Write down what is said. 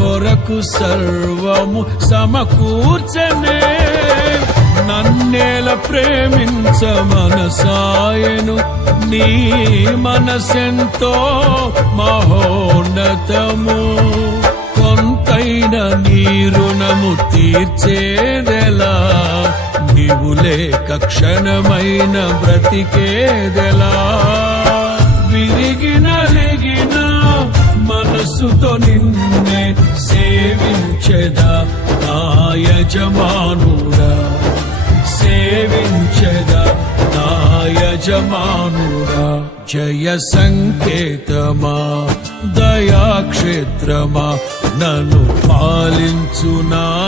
కొరకు సర్వము సమకూర్చనే. నన్నేల ప్రేమించ మనసాయను. నీ మనసెంతో మహోన్నతము. కొంతైన నీ రుణము తీర్చేదెలా? నీవు లేక క్షణమైన బ్రతికేదెలా? విరిగిన మనసుతో నిన్నే యజమానుడా సేవించెదా నా యజమానుడా. జయ సంకేతమా దయాక్షేత్రమా నన్ను పాలించునా.